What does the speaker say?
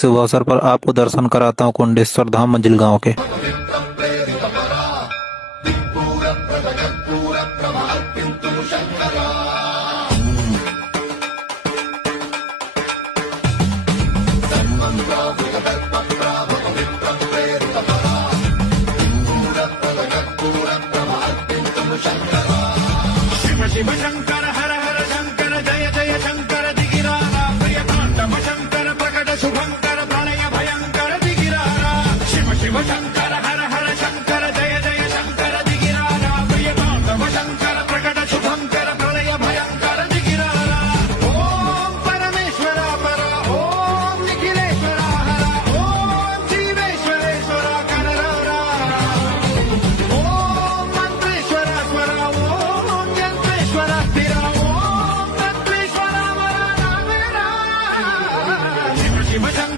शुभ अवसर पर आपको दर्शन कराता हूँ कुंडेश्वर धाम मंजिल गांव के। शिव शिव शंकर हर हर शंकर जय जय शंकर दिगिरारा प्रियतांडव शंकर प्रकट शुभंकर प्रलय भयंकर दिगिरारा शिव शिव शंकर